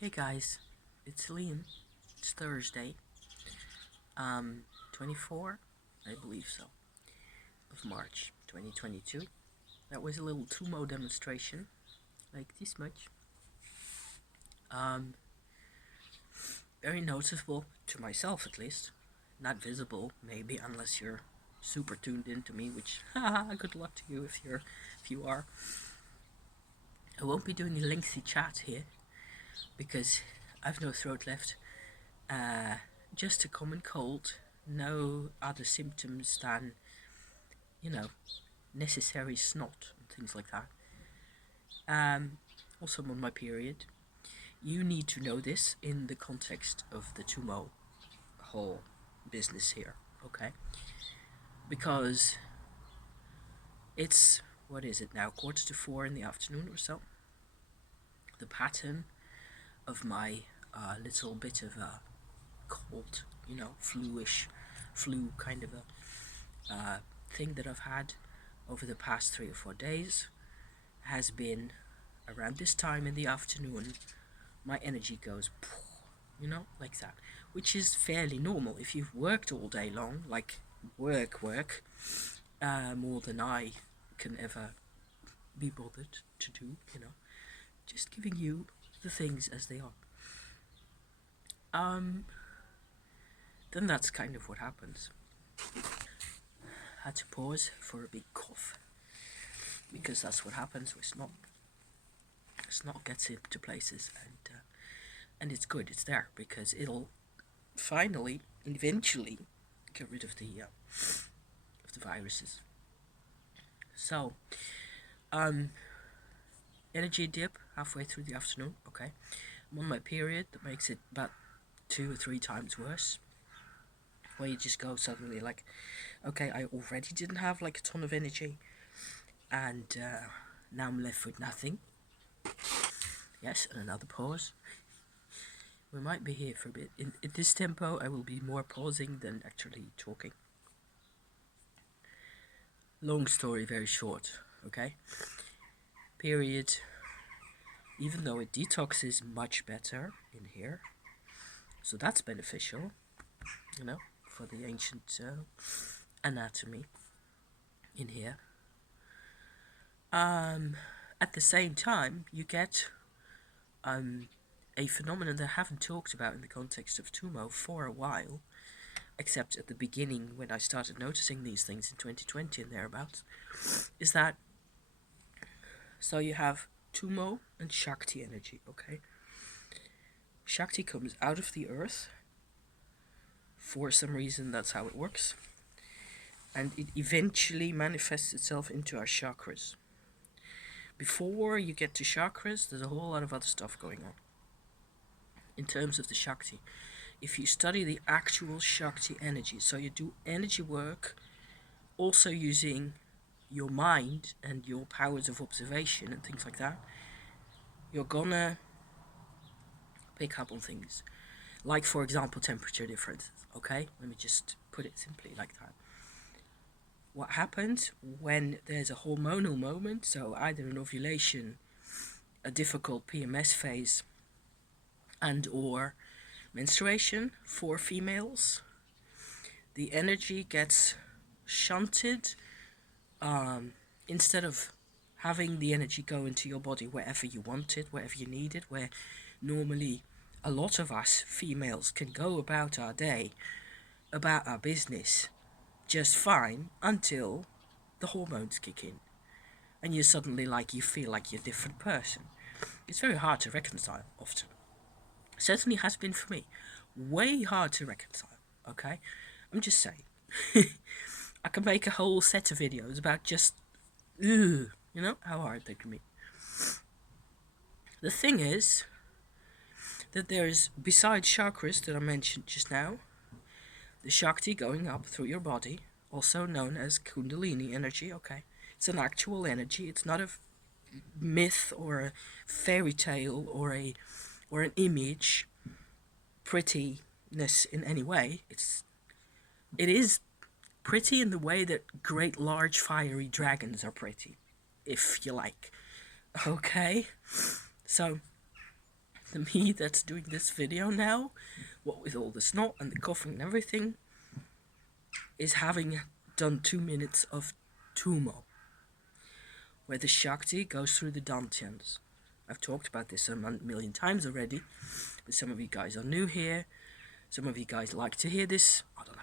Hey guys, it's Liam. It's Thursday, 24, I believe so, of March 2022. That was a little Tummo demonstration, like this much. Um, Very noticeable to myself at least. Not visible, maybe, unless you're super tuned into me, which, haha, good luck to you if you are. I won't be doing a lengthy chat here because I've no throat left. Uh, just a common cold, no other symptoms than, you know, necessary snot and things like that. Also, I'm on my period. You need to know this in the context of the Tummo whole business here, okay? Because it's, what is it now, 3:45 in the afternoon or so? The pattern of my little bit of a cold, flu kind of a thing that I've had over the past 3 or 4 days has been around this time in the afternoon. My energy goes, like that, which is fairly normal if you've worked all day long, like work, more than I can ever be bothered to do, just giving you the things as they are. Then that's kind of what happens. Had to pause for a big cough because that's what happens with snot. Snot gets into places, and it's good. It's there because it'll finally, eventually, get rid of the viruses. So, energy dip halfway through the afternoon. Okay, I'm on my period. That makes it about 2 or 3 times worse. Where you just go suddenly like, okay, I already didn't have like a ton of energy, and now I'm left with nothing. Yes, and another pause. We might be here for a bit. In this tempo, I will be more pausing than actually talking. Long story, very short, okay? Period. Even though it detoxes much better in here, so that's beneficial, for the ancient anatomy in here. At the same time, you get a phenomenon that I haven't talked about in the context of Tummo for a while, except at the beginning when I started noticing these things in 2020 and thereabouts, is that, so you have Tummo and Shakti energy, okay? Shakti comes out of the earth. For some reason, that's how it works. And it eventually manifests itself into our chakras. Before you get to chakras, there's a whole lot of other stuff going on. In terms of the Shakti, if you study the actual Shakti energy, so you do energy work, also using your mind and your powers of observation and things like that, you're gonna pick up on things. Like, for example, temperature differences, okay? Let me just put it simply like that. What happens when there's a hormonal moment, so either an ovulation, a difficult PMS phase, and or menstruation for females, the energy gets shunted. Instead of having the energy go into your body wherever you want it, wherever you need it, where normally a lot of us females can go about our day, about our business, just fine until the hormones kick in. And you suddenly you feel like you're a different person. It's very hard to reconcile often. Certainly has been for me. Way hard to reconcile, okay? I'm just saying. I can make a whole set of videos about just, how hard they can be. The thing is that there's, besides chakras that I mentioned just now, the Shakti going up through your body, also known as Kundalini energy, okay? It's an actual energy. It's not a myth or a fairy tale or an image prettiness in any way. It is pretty in the way that great large fiery dragons are pretty, if you like. Okay? So the me that's doing this video now, what with all the snot and the coughing and everything, is having done 2 minutes of Tummo, where the Shakti goes through the Dantians. I've talked about this a million times already, but some of you guys are new here. Some of you guys like to hear this. I don't know.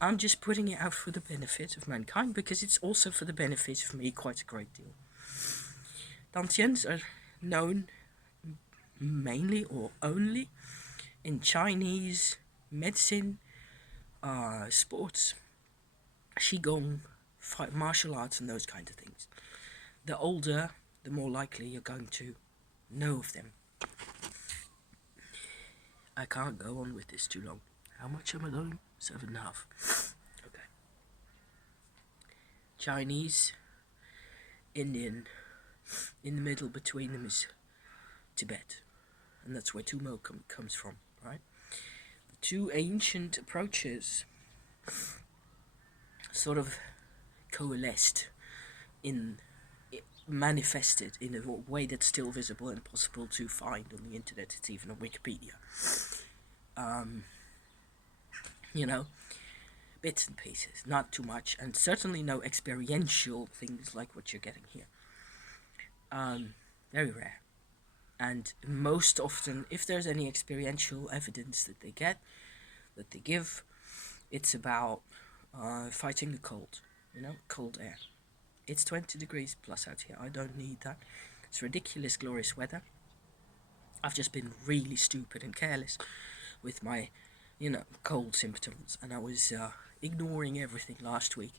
I'm just putting it out for the benefit of mankind, because it's also for the benefit of me quite a great deal. Dantians are known mainly or only in Chinese medicine, sports, qigong, martial arts, and those kind of things. The older, the more likely you're going to know of them. I can't go on with this too long. How much am I going? 7.5. Okay. Chinese, Indian, in the middle between them is Tibet. And that's where Tummo comes from, right? The two ancient approaches sort of coalesced manifested in a way that's still visible and possible to find on the internet. It's even on Wikipedia. You know, bits and pieces, not too much, and certainly no experiential things like what you're getting here. Very rare. And most often, if there's any experiential evidence that they give, it's about fighting the cold, cold air. It's 20 degrees plus out here. I don't need that. It's ridiculous, glorious weather. I've just been really stupid and careless with my, cold symptoms, and I was ignoring everything last week,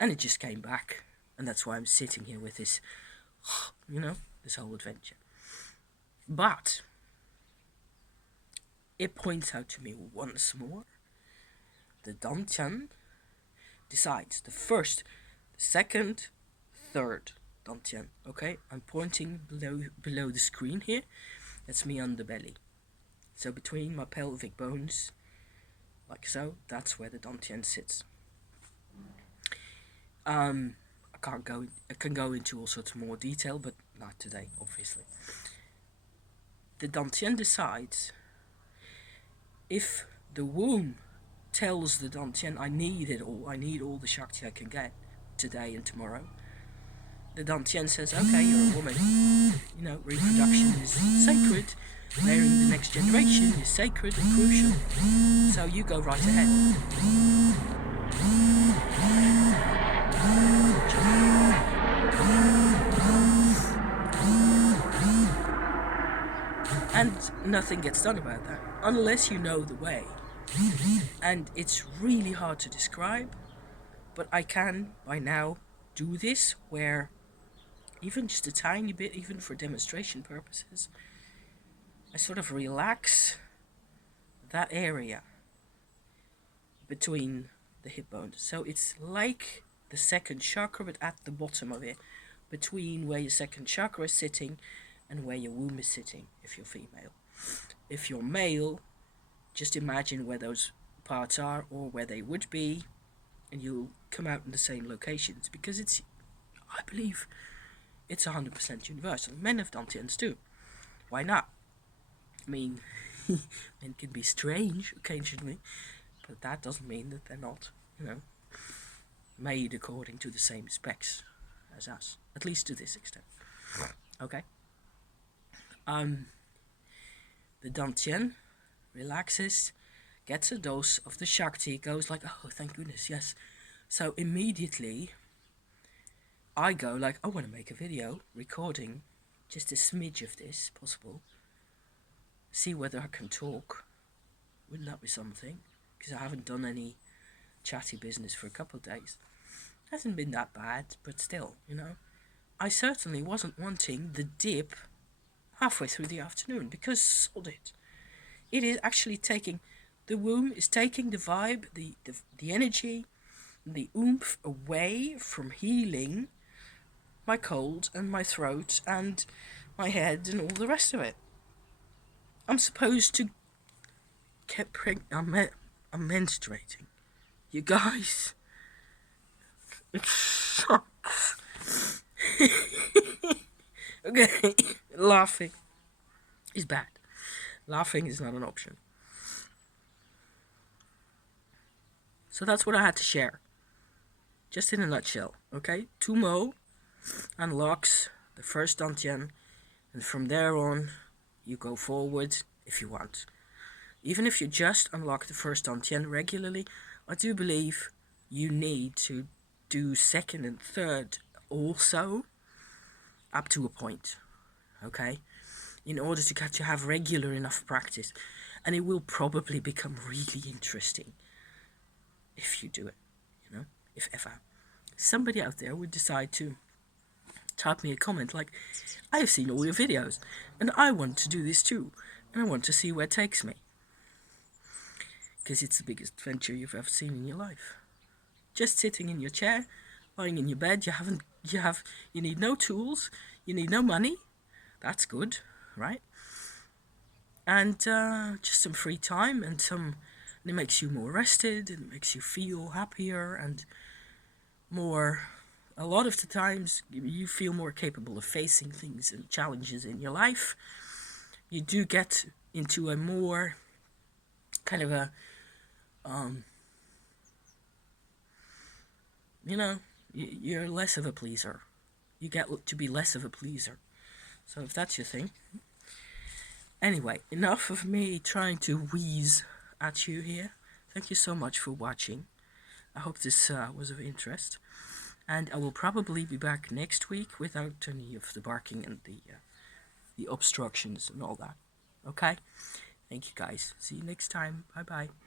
and it just came back, and that's why I'm sitting here with this, this whole adventure. But it points out to me once more, the Dantian decides the first, the second, third Dantian. Okay, I'm pointing below the screen here. That's me on the belly. So between my pelvic bones, like so, that's where the Dantian sits. I can go into all sorts more detail, but not today, obviously. The Dantian decides if the womb tells the Dantian, I need all the Shakti I can get today and tomorrow. The Dantian says, okay, you're a woman. Reproduction is sacred. Bearing the next generation is sacred and crucial. So you go right ahead. And nothing gets done about that, unless you know the way. And it's really hard to describe, but I can, by now, do this, where even just a tiny bit, even for demonstration purposes, I sort of relax that area between the hip bones. So it's like the second chakra, but at the bottom of it, between where your second chakra is sitting and where your womb is sitting, if you're female. If you're male, just imagine where those parts are or where they would be, and you'll come out in the same locations, because I believe it's 100% universal. Men have Dantians too. Why not? I mean, men can be strange occasionally, but that doesn't mean that they're not, made according to the same specs as us, at least to this extent. Okay? The Dantian relaxes, gets a dose of the Shakti, goes like, oh, thank goodness, yes. So immediately, I go like, I want to make a video recording just a smidge of this, possible. See whether I can talk. Wouldn't that be something? Because I haven't done any chatty business for a couple of days. Hasn't been that bad, but still, I certainly wasn't wanting the dip halfway through the afternoon, because sod it. It is actually taking, the womb is taking the vibe, the energy, the oomph away from healing my cold and my throat and my head and all the rest of it. I'm supposed to get pregnant. I'm menstruating. You guys. It sucks. Okay, laughing is bad. Laughing is not an option. So that's what I had to share. Just in a nutshell, okay? Tummo unlocks the first Dantian, and from there on, you go forward if you want. Even if you just unlock the first Dantian regularly, I do believe you need to do second and third also up to a point, okay? In order to have regular enough practice. And it will probably become really interesting if you do it, you know? If ever somebody out there would decide to type me a comment like, I have seen all your videos, and I want to do this too, and I want to see where it takes me. Because it's the biggest adventure you've ever seen in your life. Just sitting in your chair, lying in your bed, you need no tools, you need no money. That's good, right? And just some free time and it makes you more rested, and it makes you feel happier and more. A lot of the times, you feel more capable of facing things and challenges in your life. You do get into a more kind of a, you're less of a pleaser. You get to be less of a pleaser. So if that's your thing. Anyway, enough of me trying to wheeze at you here. Thank you so much for watching. I hope this was of interest. And I will probably be back next week without any of the barking and the obstructions and all that. Okay? Thank you guys. See you next time. Bye bye.